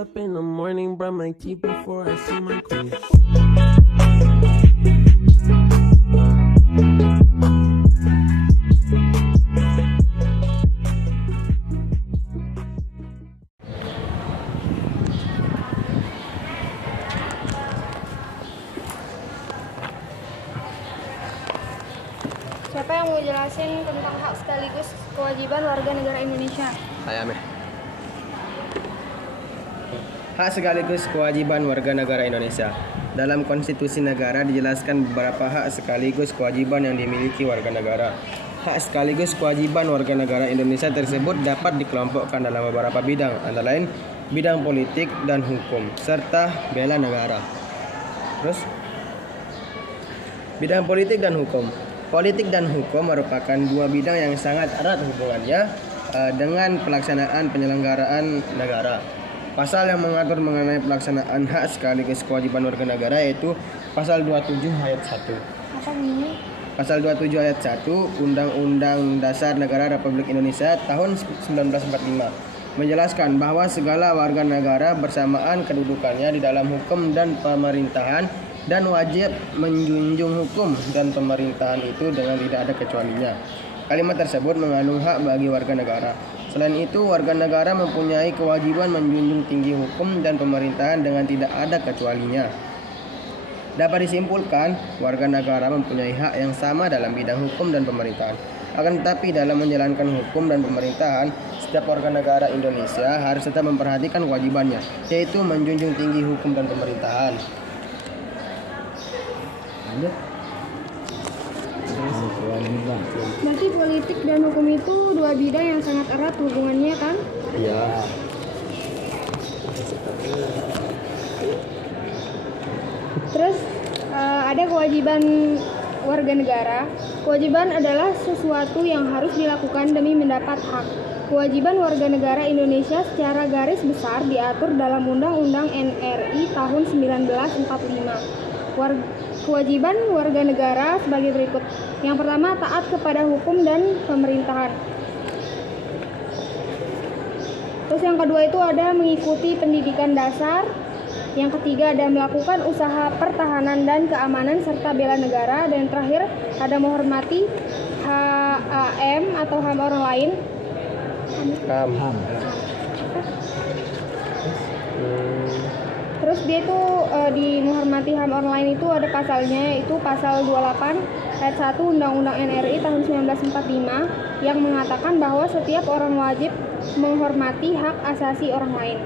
up in the morning, brush my teeth before I see my queen. Siapa yang mau jelasin tentang hak sekaligus kewajiban warga negara Indonesia? Saya Meh. Hak sekaligus kewajiban warga negara Indonesia. Dalam konstitusi negara dijelaskan beberapa hak sekaligus kewajiban yang dimiliki warga negara. Hak sekaligus kewajiban warga negara Indonesia tersebut dapat dikelompokkan dalam beberapa bidang, antara lain bidang politik dan hukum, serta bela negara. Terus, bidang politik dan hukum. Politik dan hukum merupakan dua bidang yang sangat erat hubungannya dengan pelaksanaan penyelenggaraan negara. Pasal yang mengatur mengenai pelaksanaan hak sekaligus kewajiban warga negara yaitu Pasal 27 ayat 1. Apa ini? Pasal 27 ayat 1 Undang-Undang Dasar Negara Republik Indonesia tahun 1945 menjelaskan bahwa segala warga negara bersamaan kedudukannya di dalam hukum dan pemerintahan dan wajib menjunjung hukum dan pemerintahan itu dengan tidak ada kecualinya. Kalimat tersebut mengandung hak bagi warga negara. Selain itu, warga negara mempunyai kewajiban menjunjung tinggi hukum dan pemerintahan dengan tidak ada kecualinya. Dapat disimpulkan, warga negara mempunyai hak yang sama dalam bidang hukum dan pemerintahan. Akan tetapi dalam menjalankan hukum dan pemerintahan, setiap warga negara Indonesia harus tetap memperhatikan kewajibannya, yaitu menjunjung tinggi hukum dan pemerintahan. Berarti politik dan hukum itu dua bidang yang sangat erat hubungannya kan? Iya. Terus ada kewajiban warga negara. Kewajiban adalah sesuatu yang harus dilakukan demi mendapat hak. Kewajiban warga negara Indonesia secara garis besar diatur dalam Undang-Undang NRI tahun 1945. Kewajiban warga negara sebagai berikut. Yang pertama, taat kepada hukum dan pemerintahan. Terus yang kedua itu ada mengikuti pendidikan dasar. Yang ketiga ada melakukan usaha pertahanan dan keamanan serta bela negara. Dan terakhir ada menghormati HAM atau HAM orang lain. HAM. Terus dia itu di menghormati HAM orang lain itu ada pasalnya, yaitu pasal 28 ayat 1 Undang-Undang NRI tahun 1945 yang mengatakan bahwa setiap orang wajib menghormati hak asasi orang lain.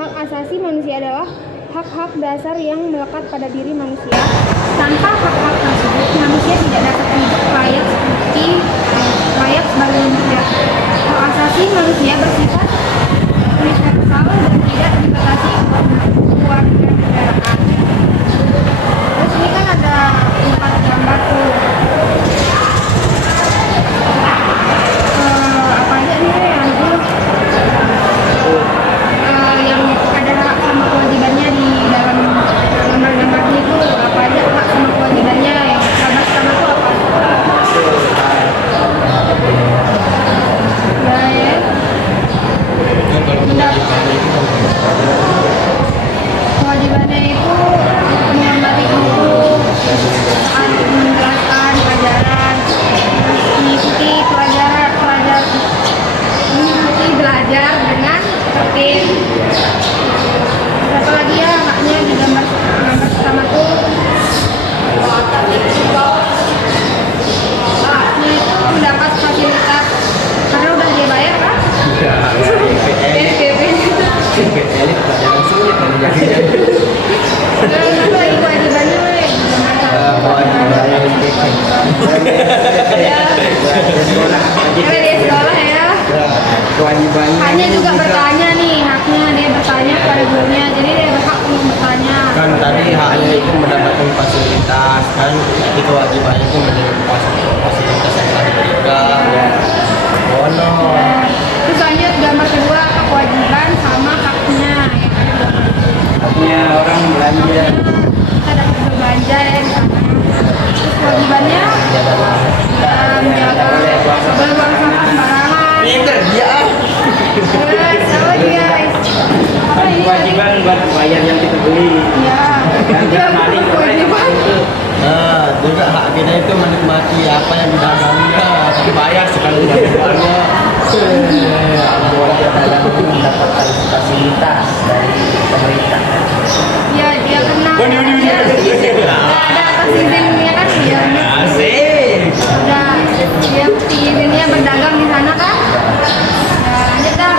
Hak asasi manusia adalah hak-hak dasar yang melekat pada diri manusia. Tanpa hak-hak tersebut, manusia tidak dapat hidup layak sebagai manusia. Hak asasi manusia bersifat universal dan tidak dibatasi kewarganegaraan. Terus ini kan ada 4 gambar tuh. Apa aja nih yang ada hak sama kewajibannya di dalam gambar-gambarnya itu apa aja hak sama kewajibannya, yang gambar pertama itu apa? Kewajibannya itu menghormati guru, menjelaskan pelajaran, mengikuti belajar dengan tertib. Satu lagi ya haknya di gambar pertama tuh haknya itu mendapat fasilitas karena udah dia bayar kan? Pelajaran sulit dan jadinya. Satu lagi kewajibannya di sekolah ya. Kewajibannya Haknya juga bertanya nih, haknya dia bertanya kepada gurunya, jadi dia berhak untuk bertanya. kan tadi haknya itu mendapatkan fasilitas, kan itu kewajibannya itu mendapat fasilitas yang telah diberikan. Oh no. Terus lanjut gambar kedua, kewajiban sama haknya. Haknya orang belanja. Kita dapat berbelanja ya. Terus kewajibannya menjaga buang sampah sembarangan. Ini kerja. Terus apa lagi guys? kewajiban bayar yang kita beli. Ya, Jangan dia maling berkewajiban. Nah, juga hak kita itu menikmati apa yang didagangnya, tapi bayar sekali uangnya. Boleh dalam mendapatkan fasilitas dari pemerintah. Ya, dia kena. Ada atas izinnya kan dia. Asik. Udah, dia bukti izinnya berdagang di sana kan. Nah, lanjut dah.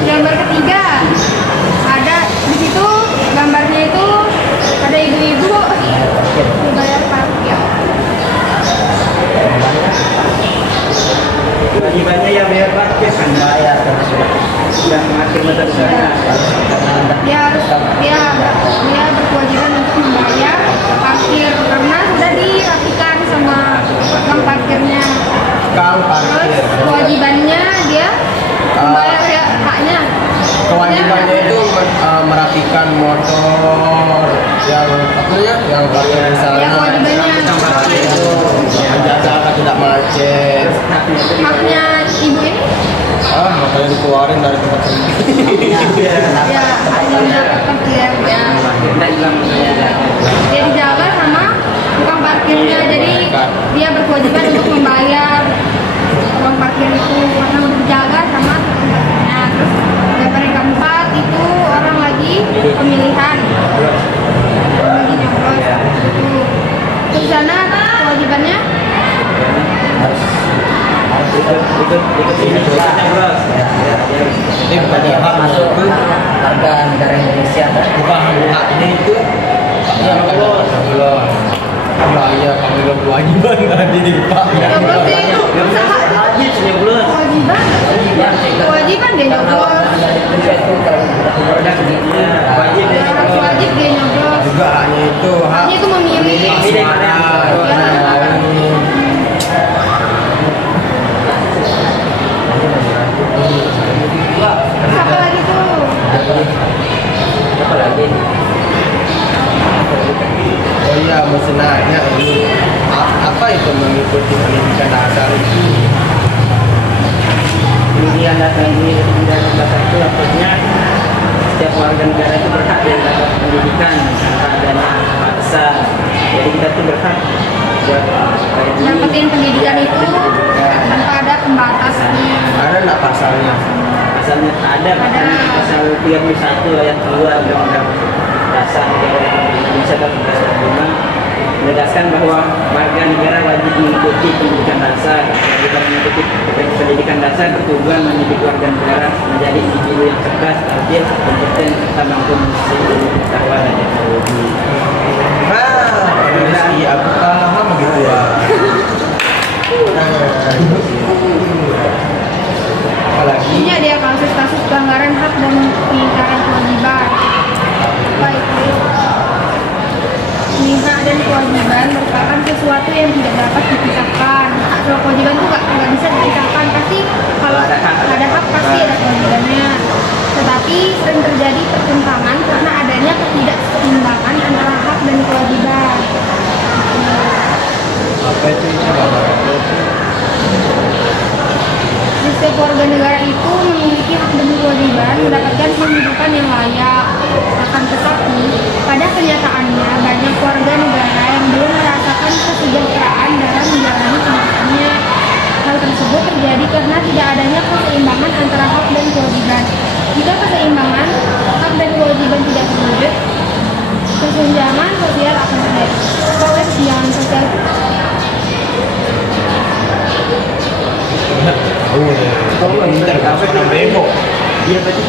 Gambar ketiga ada di situ gambarnya itu ada ibu-ibu bayar parkir. Kewajibannya ya bayar parkir kan bayar karena sudah parkir motor di sana. Dia berkewajiban untuk membayar parkir karena sudah dirapikan sama tukang parkirnya. Kang parkir. Terus kewajibannya dia membayar ya haknya. Kewajibannya itu merapikan motor yang yang parkir di sana. Ya, kewajibannya. Itu menjaga agar tidak macet. Haknya ibu ini Makanya dikeluarin dari tempat sendiri. ya haknya parkir ya. Dia dijaga sama tukang parkirnya, jadi dia berkewajiban untuk membayar uang parkir itu karena udah dijaga sama tukang parkirnya. Terus gambar yang keempat itu orang lagi pemilihan, orang lagi nyoblos gitu. Terus sana kewajibannya ikut ini bros. Ini bukan hak Masuk warga negara Indonesia. bukan haknya itu. Ya Allah. Iya, kalau kewajiban tadi di Pak. nyoblos itu usaha Wajib nyoblos. kewajiban, kewajiban dia nyoblos. Wajib Ya, harus wajib dia nyoblos. Juga haknya itu hak Haknya itu memilih. Terus apa lagi tuh? Apa lagi? Oh iya, mesti nanya ini apa itu mengikuti pendidikan dasar itu? Pendidikan dasar ini pendidikan dasar itu maksudnya setiap warga negara itu berhak mendapat pendidikan tanpa adanya batasan. Jadi kita tuh berhak buat Dapetin pendidikan itu tanpa ada pembatasnya. Ada nggak pasalnya? Pasalnya ada pasal 31 ayat 2 Undang-Undang Dasar Negara Republik Indonesia tahun 1945 menegaskan bahwa warga negara wajib mengikuti pendidikan dasar. Kewajiban mengikuti pendidikan dasar bertujuan mendidik warga negara menjadi individu yang cerdas, terampil, kompeten, serta mampu mengikuti pengetahuan dan teknologi. Iya, aku paham begitu ya. Apalagi Ini ada kasus-kasus pelanggaran hak dan pengingkaran kewajiban. Baik, ini hak dan kewajiban merupakan sesuatu yang tidak dapat dipisahkan. Hak dan kewajiban itu nggak bisa dipisahkan. Pasti kalau ada hak pasti ada kewajibannya. Tetapi sering terjadi pertentangan karena adanya ketidakseimbangan antara hak dan kewajiban. apa itu Di setiap warga negara itu memiliki hak dan kewajiban mendapatkan kehidupan yang layak. Akan tetapi, pada kenyataannya banyak warga negara yang belum merasakan kesejahteraan dalam menjalani kehidupannya. Hal tersebut terjadi karena tidak adanya keseimbangan antara hak dan kewajiban. Jika keseimbangan hak dan kewajiban tidak terwujud, kesenjangan sosial akan terjadi. Kalau kesenjangan sosial pintar kamu bego. Iya betul.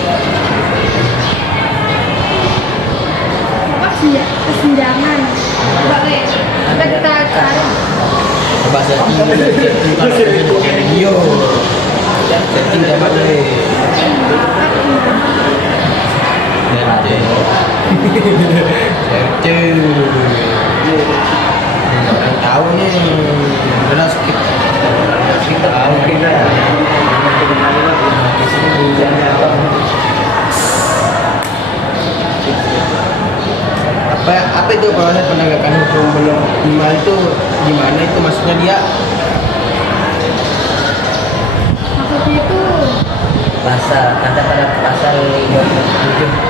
apa sih ya? Kesenjangan. Coba deh, kita cari. Bahasa Inggris. Yo. Setting sama deh. Tahu nih, udah skip. Kita tahu kita. Apa itu proses penegakan hukum belum optimal itu gimana itu maksudnya dia? Maksudnya itu ada pada pasal 27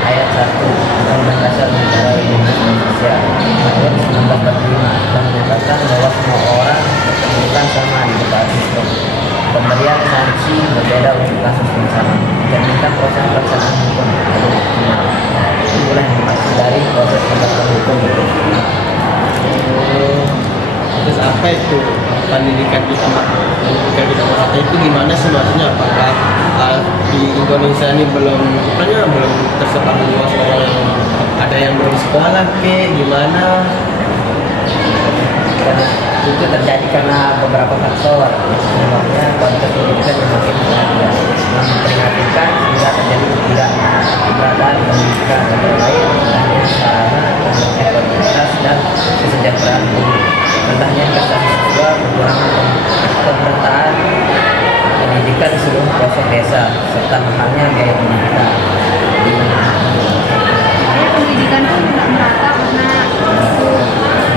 ayat 1 Undang-Undang Dasar Negara Republik Indonesia tahun 1945 yang menyatakan bahwa semua orang bukan sama di muka hukum. Pemberian sanksi berbeda untuk kasus yang sama. Mencerminkan proses pelaksanaan hukum belum optimal. Itulah yang dimaksud dari proses penegakan hukum. Terus apa itu pendidikan di tempat pendidikan di tempat itu gimana sih maksudnya? Apakah di Indonesia ini belum tersebar luas, orang yang ada yang belum sekolah gimana? Itu terjadi karena beberapa faktor. Sebabnya kualitas pendidikan yang makin berlebihan yang memprihatinkan sehingga terjadi ketidakberadaan pendidikan antara lain rendahnya sarana kualitas dan kesejahteraan guru, rendahnya investasi siswa, kekurangan pemerataan pendidikan di seluruh pelosok desa serta mahalnya biaya pendidikan. Pendidikan itu tidak merata karena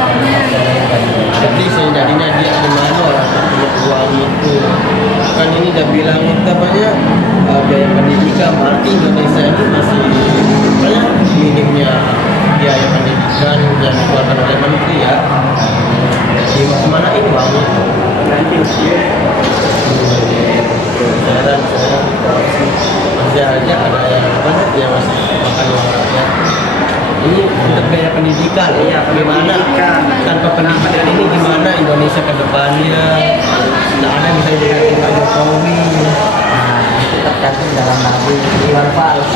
uangnya. Jadi sejadinya dia gimana orang punya uang itu kan ini udah bilang kita banyak biaya pendidikan, berarti Indonesia ini masih banyak minimnya biaya pendidikan yang dikeluarkan oleh menteri ya. Di mana ini uangnya itu? Nanti Sekarang masih aja ada yang banyak yang masih makan uang rakyat. Ini untuk biaya pendidikan, Iya, gimana pendidikan. tanpa pendidikan ini gimana Indonesia ke depannya? Tidak ada yang bisa diganti Pak Jokowi. Nah, itu tercantum dalam lagu Iwan Fals.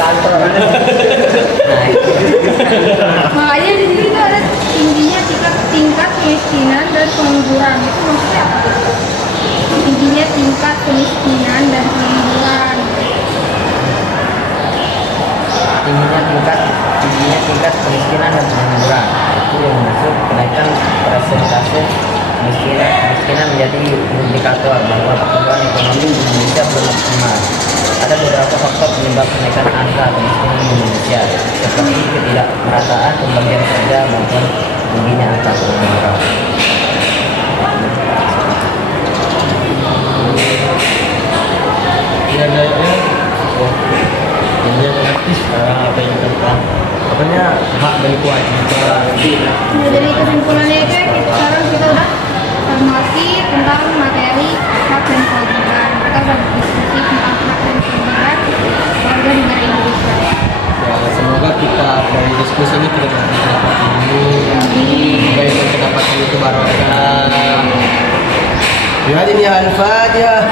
Kantor. Nah, itu. Makanya di sini tuh ada tingginya tingkat kemiskinan dan pengangguran. Itu maksudnya apa? Tingginya tingkat kemiskinan dan pengangguran. tingginya tingkat kemiskinan dan pengangguran. Itu yang maksud kenaikan persentase kemiskinan menjadi indikator bahwa pertumbuhan ekonomi di Indonesia belum optimal. Ada beberapa faktor penyebab kenaikan angka kemiskinan di Indonesia, seperti ketidakmerataan pembagian kerja maupun tingginya angka pengangguran. Ya dayanya, ini yang gratis apa yang tentang apanya hak dan kewajiban. Nah, jadi kesimpulannya itu sekarang kita udah informasi tentang materi hak dan kewajiban. Kita udah berdiskusi tentang hak dan kewajiban warga negara Indonesia. Ya, semoga kita dari diskusi ini tidak dapat ilmu. Semoga yang kita dapatkan itu barokah. Ya ini Al-Fatihah.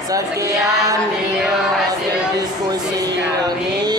Sekian video hasil diskusi kami.